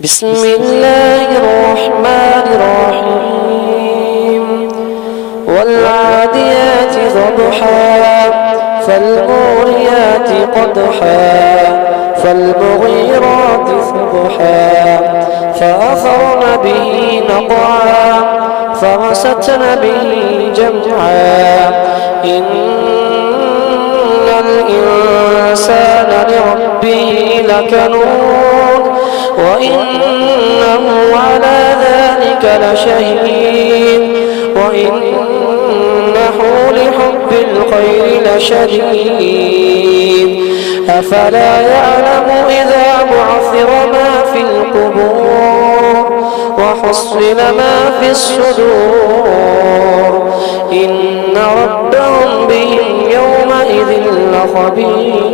بسم الله الرحمن الرحيم والعاديات ضبحا فالموريات قدحا فالمغيرات صبحا فأثرن به نقعا فوسطن به جمعا إن الإنسان لربه لكنود وإنه على ذلك لشهيد وإنه لحب الخير لشديد أفلا يعلم إذا بعثر ما في القبور وحصل ما في الصدور إن ربهم بهم يومئذ لخبير.